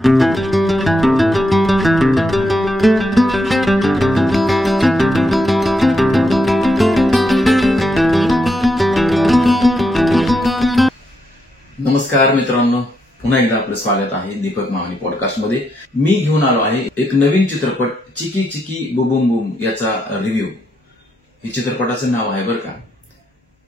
नमस्कार मित्रांनो, पुन्हा एकदा आपलं स्वागत आहे दीपक मावणी पॉडकास्टमध्ये। मी घेऊन आलो आहे एक नवीन चित्रपट चिकी चिकी बुबुम बुम याचा रिव्ह्यू। हे चित्रपटाचं नाव आहे बरं का।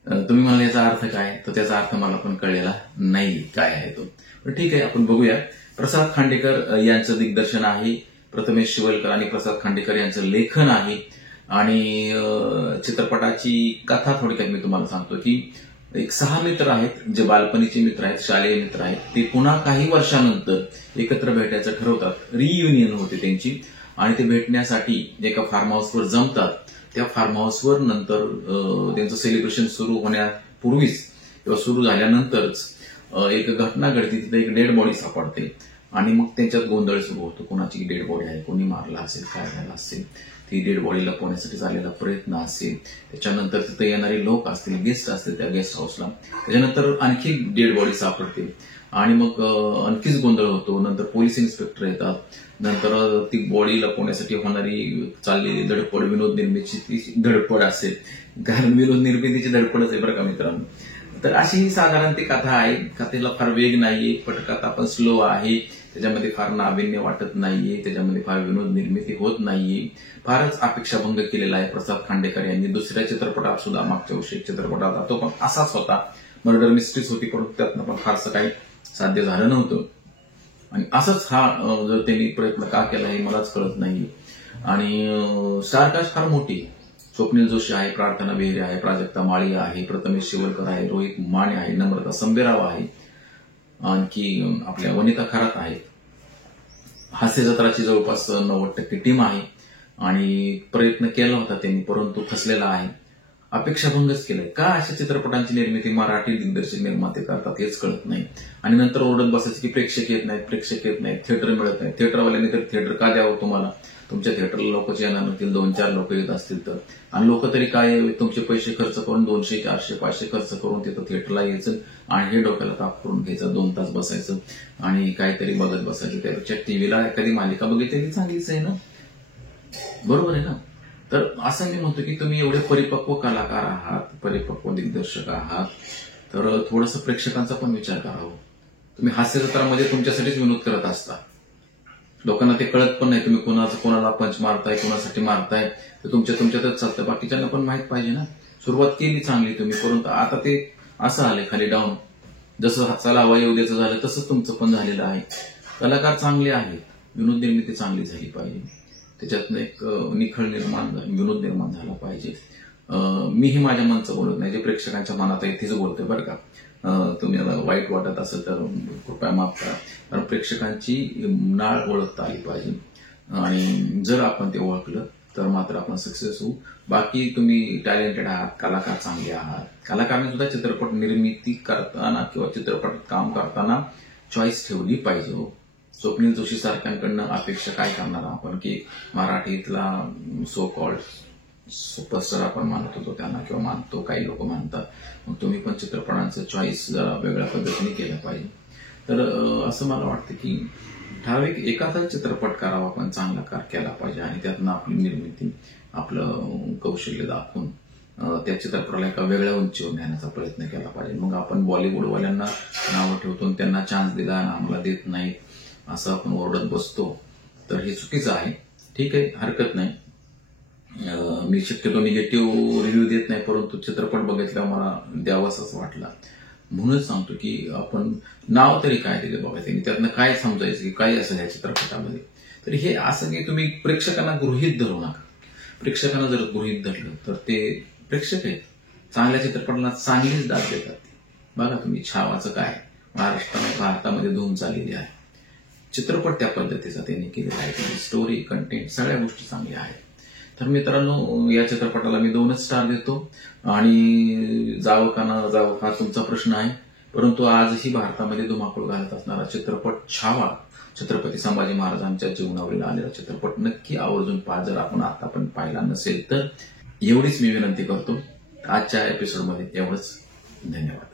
तुम्ही म्हणाल याचा अर्थ काय, तर त्याचा अर्थ मला पण कळलेला नाही काय आहे तो, पण ठीक आहे आपण बघूया। प्रसाद खांडेकर यांचं दिग्दर्शन आहे, प्रथमेश शिवलकर आणि प्रसाद खांडेकर यांचं लेखन आहे आणि चित्रपटाची कथा थोडक्यात मी तुम्हाला सांगतो की एक 6 मित्र आहेत जे बालपणीचे मित्र आहेत, शालेय मित्र आहेत। ते पुन्हा काही वर्षानंतर एकत्र भेटायचं ठरवतात, रियुनियन होते त्यांची आणि ते भेटण्यासाठी एका फार्म हाऊसवर जमतात। त्या फार्म हाऊसवर नंतर त्यांचं सेलिब्रेशन सुरू होण्यापूर्वीच किंवा सुरू झाल्यानंतरच एक घटना घडते, तिथे एक डेड बॉडी सापडते आणि मग त्यांच्यात गोंधळ सुरू होतो, कोणाची डेड बॉडी आहे, कोणी मारला असेल, काय झालं असेल, ती डेड बॉडी लपवण्यासाठी झालेला प्रयत्न असेल, त्याच्यानंतर तिथे येणारे लोक असतील, गेस्ट असतील त्या गेस्ट हाऊसला, त्याच्यानंतर आणखी डेड बॉडी सापडते आणि मग आणखीच गोंधळ होतो। नंतर पोलीस इन्स्पेक्टर येतात, नंतर ती बॉडी लपवण्यासाठी होणारी चाललेली धडपड, विनोद निर्मितीची धडपड असेल, कारण विनोद निर्मितीची धडपड असेल बरं का मित्रांनो। तर अशी ही साधारण ती कथा आहे। कथेला फार वेग नाहीये, पटकथा पण स्लो आहे, त्याच्यामध्ये फार नाविन्य वाटत नाहीये, त्याच्यामध्ये फार विनोद निर्मिती होत नाहीये, फारच अपेक्षाभंग केलेला आहे प्रसाद खांडेकर यांनी। दुसऱ्या चित्रपटात सुद्धा मागच्या वर्षी चित्रपटात तो पण असाच होता, मर्डर मिस्ट्रीज होती, परंतु त्यातनं पण फारसं काही साध्य झालं नव्हतं आणि असंच हा जर त्यांनी प्रयत्न का केला हे मलाच कळत नाहीये। आणि स्टारकास्ट फार मोठी, स्वप्नील जोशी आहे, प्रार्थना बेहरे आहे, प्राजक्ता माळी आहे, प्रथमेश शिवलकर आहे, रोहित माने आहे, नम्रता संबेराव आहे, आणखी आपल्या वनिता खरात आहेत। हास्य जत्राची जवळपास 90% टीम आहे आणि प्रयत्न केला होता त्यांनी, परंतु फसलेला आहे, अपेक्षाभंगच केलाय। का अशा चित्रपटांची निर्मिती मराठी दिग्दर्शक निर्माते करतात हेच कळत नाही आणि नंतर ओरडत बसायचं की प्रेक्षक येत नाहीत, थिएटर मिळत नाही। थिएटरवाल्यांनी तर थिएटर का द्यावं तुम्हाला, तुमच्या थिएटरला लोकच येणार नसतील, 2-4 लोक येत असतील तर, आणि लोक तरी काय तुमचे पैसे खर्च करून 200, 400, 500 खर्च करून तिथं थिएटरला यायचं आणि हे डोक्याला ताप करून घ्यायचं, 2 तास बसायचं आणि काहीतरी बघत बसायचं। त्याच्या टीव्हीला एखादी मालिका बघितली चांगलीच आहे ना, बरोबर आहे ना। तर असं मी म्हणतो की तुम्ही एवढे परिपक्व कलाकार आहात, परिपक्व दिग्दर्शक आहात, तर थोडंसं प्रेक्षकांचा पण विचार करावा। तुम्ही हास्य जत्रामध्ये तुमच्यासाठीच विनोद करत असता, लोकांना ते कळत पण नाही तुम्ही कोणाला पंच मारताय, कोणासाठी मारताय, ते तुमच्यातच चालतं, बाकीच्यांना पण माहित पाहिजे ना। सुरुवात केली चांगली तुम्ही, परंतु आता ते असं आले खाली डाऊन, जसं चला हवा येऊ द्यायचं झालं तसंच तुमचं पण झालेलं आहे। कलाकार चांगले आहेत, विनोद निर्मिती चांगली झाली पाहिजे, त्याच्यातनं एक निखळ विनोद निर्माण झाला पाहिजे। मीही माझ्या मनचं बोलत नाही, जे प्रेक्षकांच्या मनात आहे तेच बोलतोय बरं का। तुम्ही वाईट वाटत असेल तर कृपया माफ करा, कारण प्रेक्षकांची नाळ ओळखता आली पाहिजे आणि जर आपण ते ओळखलं तर मात्र आपण सक्सेस होऊ। बाकी तुम्ही टॅलेंटेड आहात, कलाकार चांगले आहात, कलाकारांनी सुद्धा चित्रपट निर्मिती करताना किंवा चित्रपटात काम करताना चॉईस ठेवली पाहिजे हो। स्वप्नील जोशी सारख्यांकडनं अपेक्षा काय करणार आपण की मराठीतला सो कॉल्ड सुपरस्टार आपण मानत होतो त्यांना, किंवा मानतो, काही लोक मानतात, मग तुम्ही पण चित्रपटांचं चॉईस जरा वेगळ्या पद्धतीने केलं पाहिजे। तर असं मला वाटतं की ठराविक एखादा चित्रपट करावा पण चांगला केला पाहिजे आणि त्यातनं आपली निर्मिती, आपलं कौशल्य दाखवून त्या चित्रपटाला एका वेगळ्या उंचीवर नेण्याचा प्रयत्न केला पाहिजे। मग आपण बॉलिवूडवाल्यांना नावं ठेवतो, त्यांना चान्स दिला आणि आम्हाला देत नाही असं आपण ओरडत बसतो, तर हे चुकीचं आहे। ठीक आहे, हरकत नाही, मी शक्यतो निगेटिव्ह रिव्ह्यू देत नाही, परंतु चित्रपट बघितल्यावर मला द्यावासाच वाटला म्हणूनच सांगतो की आपण नाव तरी काय दिलं बघायचं, त्यातनं काय समजायचं की काय असं ह्या चित्रपटामध्ये। तर हे असं की तुम्ही प्रेक्षकांना गृहीत धरू नका, प्रेक्षकांना जर गृहीत धरलं तर ते प्रेक्षक आहेत, चांगल्या चित्रपटाला चांगलीच दाद देतात। बघा तुम्ही छावाचं काय भारतामध्ये धूम चाललेली आहे, चित्रपट त्या पद्धतीचा त्यांनी केलेला आहे, स्टोरी, कंटेंट, सगळ्या गोष्टी चांगल्या आहेत। तर मित्रांनो, या चित्रपटाला मी 2च स्टार देतो आणि जावं का न जावं हा तुमचा प्रश्न आहे, परंतु आजही भारतामध्ये धुमाकूळ घालत असणारा चित्रपट छावा, छत्रपती संभाजी महाराजांच्या जीवनावरील आलेला चित्रपट नक्की आवर्जून पहा, जर आपण आता पण पाहिला नसेल तर। एवढीच मी विनंती करतो आजच्या एपिसोडमध्ये, एवढंच, धन्यवाद।